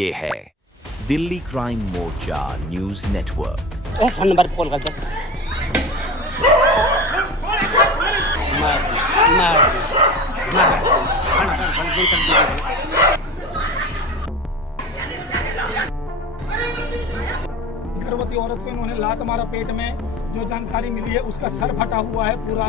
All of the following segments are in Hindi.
ये है दिल्ली क्राइम मोर्चा न्यूज नेटवर्क। नंबर कॉल करते गर्भवती औरत को इन्होंने लात मारा पेट में। जो जानकारी मिली है उसका सर फटा हुआ है पूरा।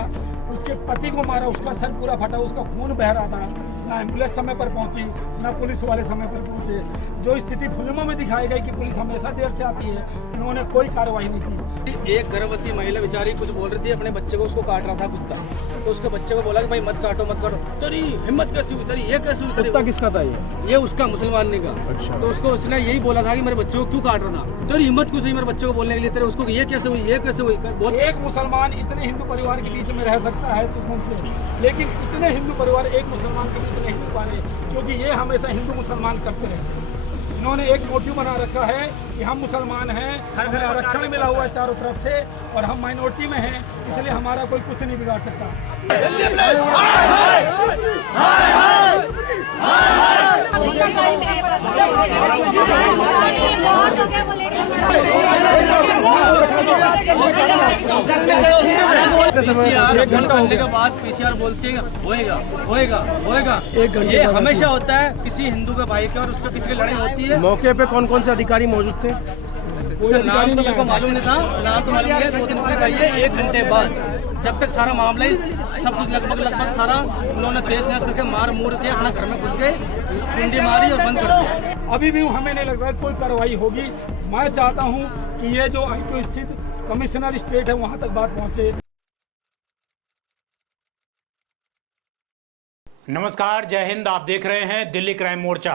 उसके पति को मारा, उसका सर पूरा फटा, उसका खून बह रहा था। ना एम्बुलेंस समय पर पहुंची, ना पुलिस वाले समय पर पहुंचे। जो स्थिति फिल्मों में दिखाई गई कि पुलिस हमेशा देर से आती है, इन्होंने कोई कार्रवाई नहीं की। एक गर्भवती महिला बेचारी कुछ बोल रही थी, अपने बच्चे को उसको काट रहा था कुत्ता, तो उसके बच्चे को बोला कि भाई मत काटो मत काटो। तेरी हिम्मत कैसी हुई, तेरी ये कैसी हुई? कुत्ता किसका था ये उसका मुसलमान ने का। अच्छा। तो उसको उसने यही बोला था कि मेरे बच्चे को क्यों काट रहा था, तेरी हिम्मत क्यों सही मेरे बच्चे को बोलने के लिए? तेरे उसको ये कैसे हुई, ये कैसे हुई? एक मुसलमान इतने हिंदू परिवार के बीच में रह सकता है सुकून से, लेकिन इतने हिंदू परिवार एक मुसलमान के बीच नहीं मिल पाए, क्योंकि ये हमेशा हिंदू मुसलमान करते रहते हैं। इन्होंने एक मोटिव बना रखा है कि हम मुसलमान हैं, हमें आरक्षण मिला हुआ है चारों तरफ से और हम माइनॉरिटी में हैं, इसलिए हमारा कोई कुछ नहीं बिगाड़ सकता। करने के बाद पीसीआर बोलती है होएगा होएगा होएगा। ये हमेशा होता है किसी हिंदू के भाई के और उसका किसी की लड़ाई होती है। मौके पे कौन कौन से अधिकारी मौजूद थे? नाम तो मेरे को मालूम नहीं था, नाम तो मालूम है 2 दिन पुलिस आई है। 1 घंटे बाद जब तक सारा मामला ही सब कुछ लगभग सारा उन्होंने तेज नैस करके मार मूर के अपना घर में घुस गए, कुंडी मारी और बंद कर दिया। अभी भी हमें नहीं लग रहा कोई कार्रवाई होगी। मैं चाहता हूँ कि ये जो आईपीओ स्थित कमिश्नर स्टेट है वहाँ तक बात पहुँचे। नमस्कार, जय हिंद। आप देख रहे हैं दिल्ली क्राइम मोर्चा।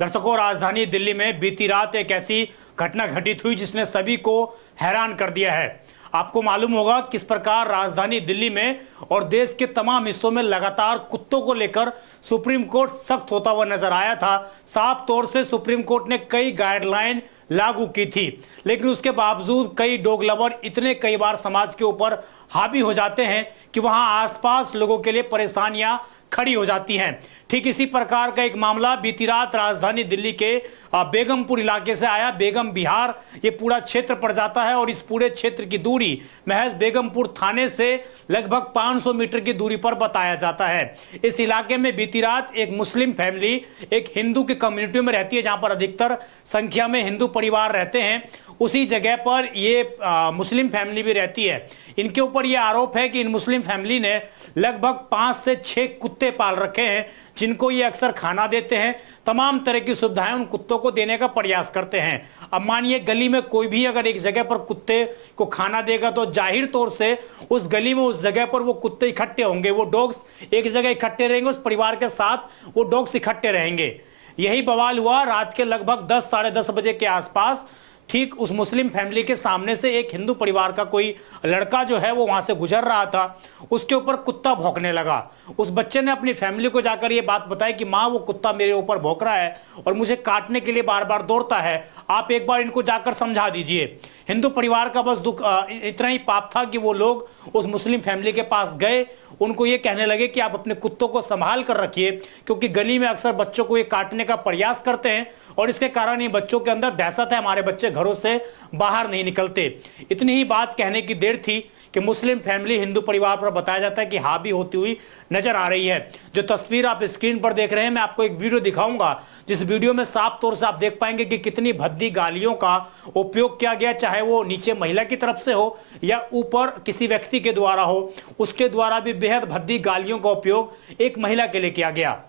दर्शकों, राजधानी दिल्ली में बीती रात एक ऐसी घटना घटित हुई जिसने सभी को हैरान कर दिया है। आपको मालूम होगा किस प्रकार राजधानी दिल्ली में और देश के तमाम हिस्सों में लगातार कुत्तों को लेकर सुप्रीम कोर्ट सख्त होता हुआ नजर आया था। साफ तौर से सुप्रीम कोर्ट ने कई गाइडलाइन लागू की थी, लेकिन उसके बावजूद कई डॉग लवर इतने कई बार समाज के ऊपर हावी हो जाते हैं कि वहां आसपास लोगों के लिए परेशानियां खड़ी हो जाती हैं। ठीक इसी प्रकार का एक मामला बीती रात राजधानी दिल्ली के बेगमपुर इलाके से आया। बेगम बिहार ये पूरा क्षेत्र पड़ जाता है और इस पूरे क्षेत्र की दूरी महज बेगमपुर थाने से लगभग 500 मीटर की दूरी पर बताया जाता है। इस इलाके में बीती रात एक मुस्लिम फैमिली एक हिंदू की कम्युनिटी में रहती है, जहां पर अधिकतर संख्या में हिंदू परिवार रहते हैं। उसी जगह पर ये मुस्लिम फैमिली भी रहती है। इनके ऊपर यह आरोप है कि इन मुस्लिम फैमिली ने लगभग 5 से 6 कुत्ते पाल रखे हैं, जिनको ये अक्सर खाना देते हैं, तमाम तरह की सुविधाएं उन कुत्तों को देने का प्रयास करते हैं। अब मानिए गली में कोई भी अगर एक जगह पर कुत्ते को खाना देगा तो जाहिर तौर से उस गली में उस जगह पर वो कुत्ते इकट्ठे होंगे, वो डॉग्स एक जगह इकट्ठे रहेंगे, उस परिवार के साथ वो डॉग्स इकट्ठे रहेंगे। यही बवाल हुआ रात के लगभग 10 साढ़े 10 बजे के आसपास। ठीक उस मुस्लिम फैमिली के सामने से एक हिंदू परिवार का कोई लड़का जो है वो वहां से गुजर रहा था, उसके ऊपर कुत्ता भौंकने लगा। उस बच्चे ने अपनी फैमिली को जाकर ये बात बताई कि माँ वो कुत्ता मेरे ऊपर भौंक रहा है और मुझे काटने के लिए बार बार दौड़ता है, आप एक बार इनको जाकर समझा दीजिए। हिंदू परिवार का बस दुख इतना ही पाप था कि वो लोग उस मुस्लिम फैमिली के पास गए, उनको ये कहने लगे कि आप अपने कुत्तों को संभाल कर रखिए, क्योंकि गली में अक्सर बच्चों को ये काटने का प्रयास करते हैं और इसके कारण ये बच्चों के अंदर दहशत है, हमारे बच्चे घरों से बाहर नहीं निकलते। इतनी ही बात कहने की देर थी कि मुस्लिम फैमिली हिंदू परिवार पर बताया जाता है कि हावी होती हुई नजर आ रही है। जो तस्वीर आप स्क्रीन पर देख रहे हैं, मैं आपको एक वीडियो दिखाऊंगा, जिस वीडियो में साफ तौर से आप देख पाएंगे कि कितनी भद्दी गालियों का उपयोग किया गया, चाहे वो नीचे महिला की तरफ से हो या ऊपर किसी व्यक्ति के द्वारा हो, उसके द्वारा भी बेहद भद्दी गालियों का उपयोग एक महिला के लिए किया गया।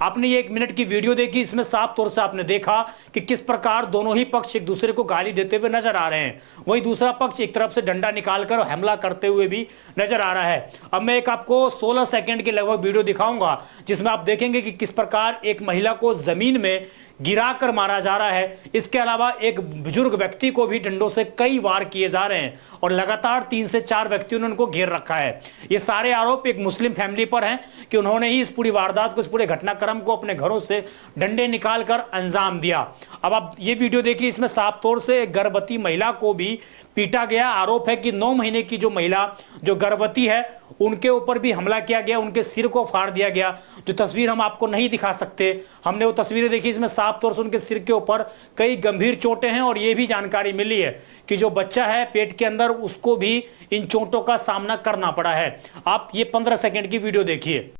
आपने ये 1 मिनट की वीडियो देखी, इसमें साफ तौर से आपने देखा कि किस प्रकार दोनों ही पक्ष एक दूसरे को गाली देते हुए नजर आ रहे हैं। वहीं दूसरा पक्ष एक तरफ से डंडा निकालकर हमला करते हुए भी नजर आ रहा है। अब मैं एक आपको 16 सेकंड की लगभग वीडियो दिखाऊंगा जिसमें आप देखेंगे कि किस प्रकार एक महिला को जमीन में गिरा कर मारा जा रहा है। इसके अलावा एक बुजुर्ग व्यक्ति को भी डंडों से कई वार किए जा रहे हैं और लगातार 3 से 4 व्यक्तियों ने उनको घेर रखा है। ये सारे आरोप एक मुस्लिम फैमिली पर हैं कि उन्होंने ही इस पूरी वारदात को, इस पूरे घटनाक्रम को अपने घरों से डंडे निकालकर अंजाम दिया। अब आप ये वीडियो देखिए, इसमें साफ तौर से एक गर्भवती महिला को भी पीटा गया। आरोप है कि 9 महीने की जो महिला जो गर्भवती है उनके ऊपर भी हमला किया गया, उनके सिर को फाड़ दिया गया। जो तस्वीर हम आपको नहीं दिखा सकते, हमने वो तस्वीरें देखी, इसमें साफ तौर से उनके सिर के ऊपर कई गंभीर चोटें हैं और ये भी जानकारी मिली है कि जो बच्चा है पेट के अंदर उसको भी इन चोटों का सामना करना पड़ा है। आप ये 15 सेकंड की वीडियो देखिए।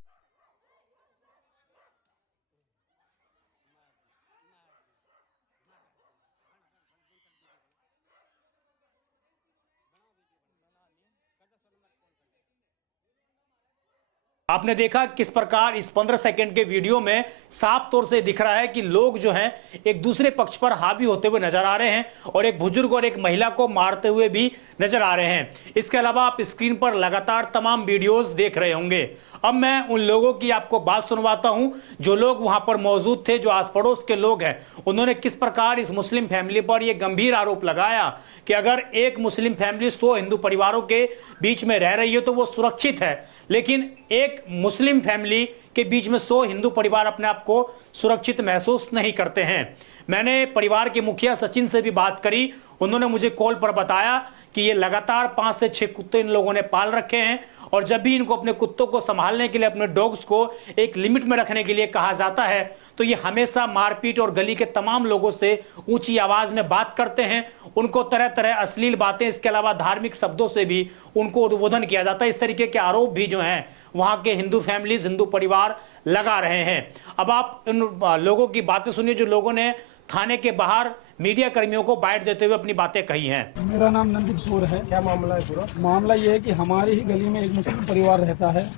आपने देखा किस प्रकार इस 15 सेकंड के वीडियो में साफ तौर से दिख रहा है कि लोग जो हैं एक दूसरे पक्ष पर हावी होते हुए नजर आ रहे हैं और एक बुजुर्ग और एक महिला को मारते हुए भी नजर आ रहे हैं। इसके अलावा आप स्क्रीन पर लगातार तमाम वीडियोस देख रहे होंगे। अब मैं उन लोगों की आपको बात सुनवाता हूं जो लोग वहां पर मौजूद थे, जो आस पड़ोस के लोग हैं। उन्होंने किस प्रकार इस मुस्लिम फैमिली पर यह गंभीर आरोप लगाया कि अगर एक मुस्लिम फैमिली 100 हिंदू परिवारों के बीच में रह रही है तो वो सुरक्षित है, लेकिन एक मुस्लिम फैमिली के बीच में 100 हिंदू परिवार अपने आप को सुरक्षित महसूस नहीं करते हैं। मैंने परिवार के मुखिया सचिन से भी बात करी। उन्होंने मुझे कॉल पर बताया कि ये लगातार 5 से 6 कुत्ते इन लोगों ने पाल रखे हैं और जब भी इनको अपने कुत्तों को संभालने के लिए, अपने डॉग्स को एक लिमिट में रखने के लिए कहा जाता है तो ये हमेशा मारपीट और गली के तमाम लोगों से ऊंची आवाज में बात करते हैं। उनको तरह तरह अश्लील बातें, इसके अलावा धार्मिक शब्दों से भी उनको उद्बोधन किया जाता है। इस तरीके के आरोप भी जो हैं वहां के हिंदू फैमिलीज, हिंदू परिवार लगा रहे हैं। अब आप इन लोगों की बातें सुनिए जो लोगों ने थाने के बाहर मीडिया कर्मियों को बाइट देते हुए अपनी बातें कही हैं। मेरा नाम नंद किशोर है। क्या मामला है पूरा? मामला ये है कि हमारी ही गली में एक मुस्लिम परिवार रहता है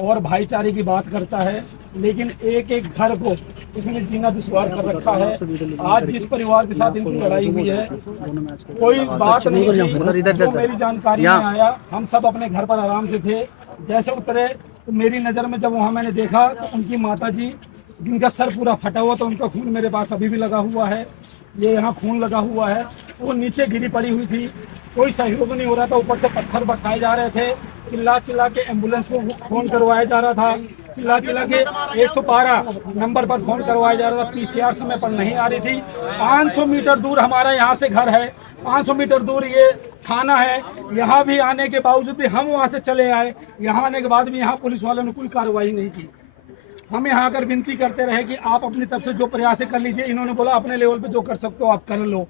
और भाईचारे की बात करता है, लेकिन एक एक घर को इसने जीना दुश्वार कर रखा है। आज जिस परिवार के साथ इनकी लड़ाई हुई है कोई बात नहीं थी, जो मेरी जानकारी में आया हम सब अपने घर पर आराम से थे। जैसे उतरे तो मेरी नज़र में जब वहाँ मैंने देखा तो उनकी माता जी जिनका सर पूरा फटा हुआ, तो उनका खून मेरे पास अभी भी लगा हुआ है। ये यहाँ खून लगा हुआ है, वो नीचे गिरी पड़ी हुई थी, कोई सहयोग नहीं हो रहा था। ऊपर से पत्थर बरसाए जा रहे थे, चिल्ला चिल्ला के एम्बुलेंस को फोन करवाया जा रहा था, चिल्ला चिल्ला के 112 नंबर पर फोन करवाया जा रहा था। पीसीआर समय पर नहीं आ रही थी। 500 मीटर दूर हमारा यहाँ से घर है, 500 मीटर दूर ये थाना है। यहाँ भी आने के बावजूद भी हम वहाँ से चले आए। यहाँ आने के बाद भी यहाँ पुलिस वालों ने कोई कार्रवाई नहीं की। हम यहाँ आकर विनती करते रहे कि आप अपनी तरफ से जो प्रयास कर लीजिए। इन्होंने बोला अपने लेवल पे जो कर सकते हो आप कर लो।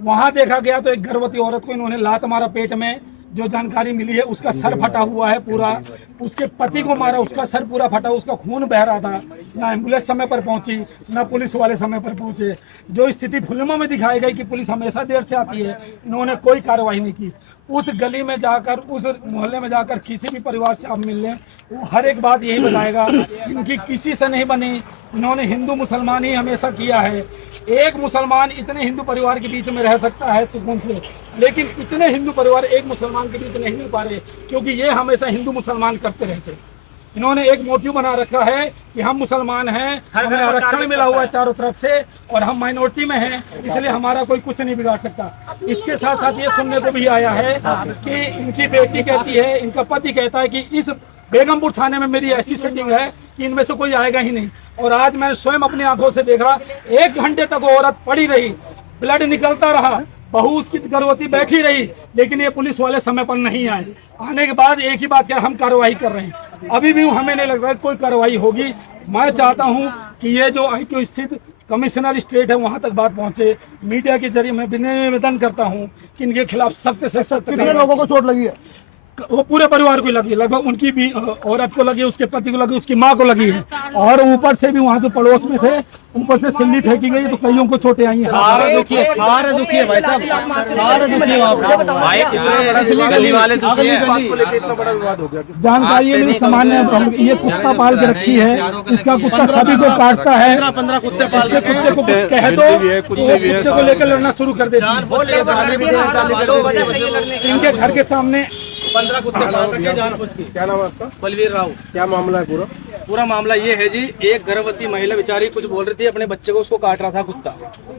वहाँ देखा गया तो एक गर्भवती औरत को इन्होंने लात मारा पेट में। जो जानकारी मिली है उसका सर फटा हुआ है पूरा, उसके पति को मारा, उसका सर पूरा फटा, उसका खून बह रहा था। ना एम्बुलेंस समय पर पहुंची, ना पुलिस वाले समय पर पहुंचे। जो स्थिति फिल्मों में दिखाई गई कि पुलिस हमेशा देर से आती है, इन्होंने कोई कार्रवाई नहीं की। उस गली में जाकर, उस मोहल्ले में जाकर किसी भी परिवार से आप मिल लें, वो हर एक बात यही बताएगा इनकी किसी से नहीं बनी। इन्होंने हिंदू मुसलमान ही हमेशा किया है। एक मुसलमान इतने हिंदू परिवार के बीच में रह सकता है सुकून से, लेकिन इतने हिंदू परिवार एक मुसलमान के बीच नहीं रह पा रहे, क्योंकि ये हमेशा हिंदू मुसलमान करते रहते। इन्होंने एक मोटिव बना रखा है कि हम मुसलमान हैं, हमें आरक्षण मिला हुआ है चारों तरफ से और हम माइनॉरिटी में हैं, इसलिए हमारा कोई कुछ नहीं बिगाड़ सकता। इसके साथ साथ ये सुनने को भी आया है कि इनकी बेटी कहती है, इनका पति कहता है कि इस बेगमपुर थाने में मेरी ऐसी सेटिंग है कि इनमें से कोई आएगा ही नहीं। और आज मैंने स्वयं अपनी आंखों से देखा, 1 घंटे तक वो औरत पड़ी रही, ब्लड निकलता रहा, बहू उसकी गर्भवती बैठी रही, लेकिन ये पुलिस वाले समय पर नहीं आए। आने के बाद एक ही बात कह, हम कार्रवाई कर रहे हैं। अभी भी हमें नहीं लगता कोई कार्रवाई होगी। मैं चाहता हूं कि ये जो IQ स्थित कमिश्नर स्टेट है वहां तक बात पहुंचे। मीडिया के जरिए मैं निवेदन करता हूं कि इनके खिलाफ सख्त से सख्त। कितने लोगों को चोट लगी है? वो पूरे परिवार को लगी, लगभग उनकी भी औरत को लगी, उसके पति को लगी, उसकी माँ को लगी है, और ऊपर से भी वहाँ जो पड़ोस में थे ऊपर से सिल्ली फेंकी गई, तो कईयों को चोटें आई हैं। सारा दुखी है भाई साहब, सारा दुखी है गली वाले जानकारी है नहीं, सामान्य ये कुत्ता पाल के रखी है, इसका कुत्ता सभी को काटता है, 15 कुत्ते पाल इसके कुत्ते को कुछ कह दो तो वो कुत्ते को लेकर लड़ना शुरू कर देती है। इनके घर के सामने 15 कुत्ते पाल रखे जानबूझ के। क्या नाम है आपका? बलवीर राव। क्या मामला है पूरा? पूरा मामला ये है जी, एक गर्भवती महिला बेचारी कुछ बोल रही थी, अपने बच्चे को उसको काट रहा था कुत्ता,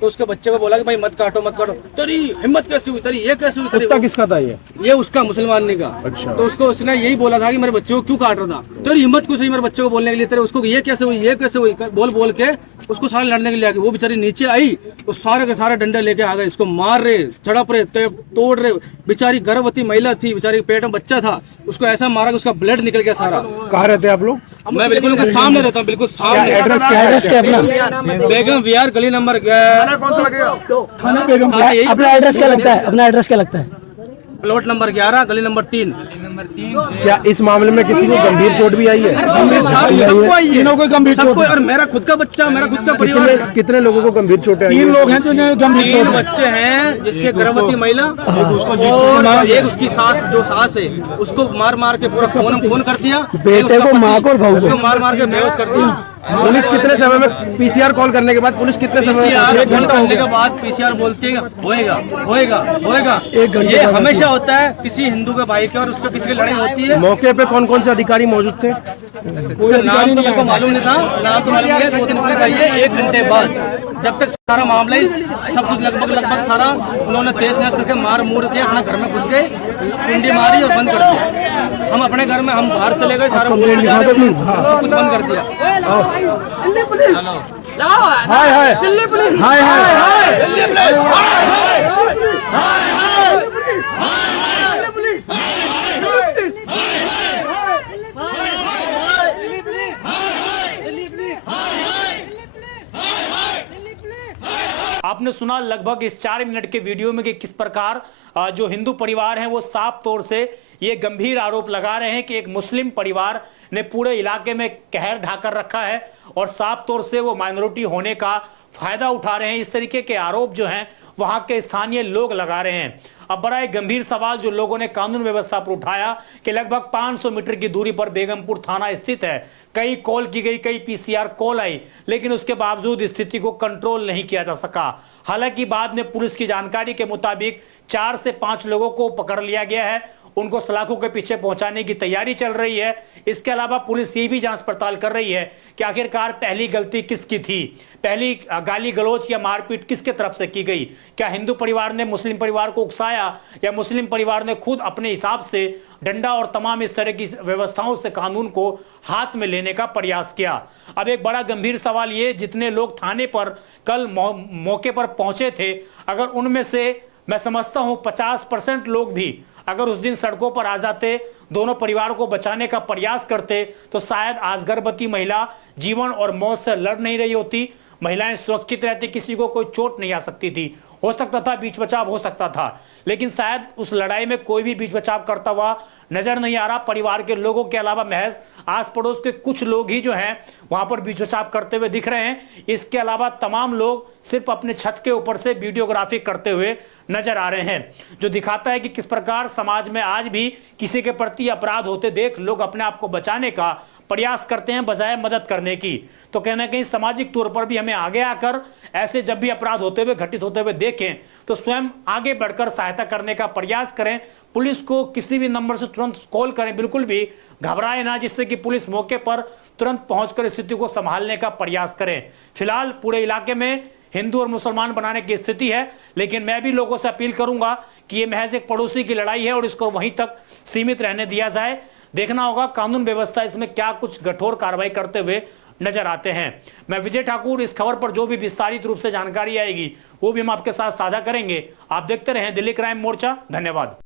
तो उसके बच्चे को बोला कि भाई मत काटो मत काटो। तेरी हिम्मत कैसी हुई, तेरी ये कैसे हुई, कुत्ता किसका था ये उसका मुसलमान का। अच्छा। तो उसको उसने यही बोला था कि मेरे बच्चे को क्यों काट रहा था, तेरी हिम्मत क्यों सही मेरे बच्चे को बोलने के लिए, तेरे उसको ये कैसे हुई ये कैसे हुई बोल बोल के उसको सारे लड़ने के लिए आगे। वो बेचारी नीचे आई तो सारे के सारे डंडे लेके आ गए, इसको मार रहे, झड़प रहे, तोड़ रहे। बेचारी गर्भवती महिला थी, बेचारी पेट में बच्चा था, उसको ऐसा मारा कि उसका ब्लड निकल गया सारा। कहाँ रहते आप लोग? मैं बिल्कुल उनके सामने रहता हूँ, बिल्कुल सामने। एड्रेस क्या अपना? बेगम विहार गली नंबर थाना बेगम। अपना एड्रेस क्या लगता है? अपना एड्रेस क्या लगता है? प्लॉट नंबर 11 गली नंबर 3। क्या इस मामले में किसी को गंभीर चोट भी आई है? सबको आई है, तीनों को गंभीर चोट है। और मेरा खुद का बच्चा, मेरा खुद का परिवार। कितने लोगों को गंभीर चोटें आई? 3 लोग हैं जो गंभीर 3 चोट है। बच्चे हैं, जिसके गर्भवती महिला और एक उसकी सास, जो सास है उसको मार मार के पूरा खून कर दिया। बेटे को, माँ को और बहू को मार मार के बेहोश कर दिया। पुलिस कितने समय में पीसीआर कॉल करने के बाद पुलिस कितने समय पीसीआर में? 1 घंटा होने के बाद पीसीआर बोलती है होएगा होएगा होएगा। ये हमेशा होता है किसी हिंदू के भाई के और उसके किसी की लड़ाई होती है। मौके पे कौन कौन से अधिकारी मौजूद थे? नाम तो मेरे को मालूम नहीं था, नाम तो मालूम है 2 दिन पुलिस आई है 1 घंटे बाद। जब तक सारा मामला ही सब कुछ लगभग सारा उन्होंने तेज नैस करके मार मूर के अपने घर में घुस गए, कुंडी मारी और बंद कर दिया। हम अपने घर में, हम बाहर चले गए, सारा सब कुछ बंद कर दिया। दिल्ली पुलिस, हाय हाय दिल्ली पुलिस, हाय हाय दिल्ली पुलिस। आपने सुना लगभग इस 4 मिनट के वीडियो में कि किस प्रकार जो हिंदू परिवार हैं वो साफ तौर से ये गंभीर आरोप लगा रहे हैं कि एक मुस्लिम परिवार ने पूरे इलाके में कहर ढाकर रखा है और साफ तौर से वो माइनॉरिटी होने का फायदा उठा रहे हैं। इस तरीके के आरोप जो हैं वहां के स्थानीय लोग लगा रहे हैं। अब बड़ा एक गंभीर सवाल जो लोगों ने कानून व्यवस्था पर उठाया कि लगभग 500 मीटर की दूरी पर बेगमपुर थाना स्थित है। कई कॉल की गई, कई पीसीआर कॉल आई, लेकिन उसके बावजूद स्थिति को कंट्रोल नहीं किया जा सका। हालांकि बाद में पुलिस की जानकारी के मुताबिक 4 से 5 लोगों को पकड़ लिया गया है, उनको सलाखों के पीछे पहुंचाने की तैयारी चल रही है। इसके अलावा पुलिस ये भी जांच पड़ताल कर रही है कि आखिरकार पहली गलती किसकी थी, पहली गाली गलौज या मारपीट किसके तरफ से की गई। क्या हिंदू परिवार ने मुस्लिम परिवार को उकसाया या मुस्लिम परिवार ने खुद अपने हिसाब से डंडा और तमाम इस तरह की व्यवस्थाओं से कानून को हाथ में लेने का प्रयास किया। अब एक बड़ा गंभीर सवाल ये, जितने लोग थाने पर कल मौके पर पहुंचे थे, अगर उनमें से मैं समझता हूं 50% लोग भी अगर उस दिन सड़कों पर आ जाते, दोनों परिवारों को बचाने का प्रयास करते, तो शायद आज गर्भवती महिला जीवन और मौत से लड़ नहीं रही होती, महिलाएं सुरक्षित रहती, किसी को कोई चोट नहीं आ सकती थी, हो सकता था बीच बचाव हो सकता था। लेकिन शायद उस लड़ाई में कोई भी बीच बचाव करता हुआ नजर नहीं आ रहा। परिवार के लोगों के अलावा महज आस पड़ोस के कुछ लोग ही जो हैं वहां पर बीच बचाव करते हुए दिख रहे हैं। इसके अलावा तमाम लोग सिर्फ अपने छत के ऊपर से वीडियोग्राफी करते हुए नजर आ रहे हैं, जो दिखाता है कि किस प्रकार समाज में आज भी किसी के प्रति अपराध होते देख लोग अपने आप को बचाने का प्रयास करते हैं बजाय मदद करने की। तो कहीं ना कहीं सामाजिक तौर पर भी हमें आगे आकर ऐसे जब भी अपराध होते हुए घटित होते हुए देखें तो स्वयं आगे बढ़कर सहायता करने का प्रयास करें। पुलिस को किसी भी नंबर से तुरंत कॉल करें, बिल्कुल भी घबराए ना, जिससे कि पुलिस मौके पर तुरंत पहुंचकर स्थिति को संभालने का प्रयास करें। फिलहाल पूरे इलाके में हिंदू और मुसलमान बनाने की स्थिति है, लेकिन मैं भी लोगों से अपील करूंगा कि ये महज एक पड़ोसी की लड़ाई है और इसको वहीं तक सीमित रहने दिया जाए। देखना होगा कानून व्यवस्था इसमें क्या कुछ कठोर कार्रवाई करते हुए नजर आते हैं। मैं विजय ठाकुर, इस खबर पर जो भी विस्तारित रूप से जानकारी आएगी वो भी हम आपके साथ साझा करेंगे। आप देखते रहें दिल्ली क्राइम मोर्चा। धन्यवाद।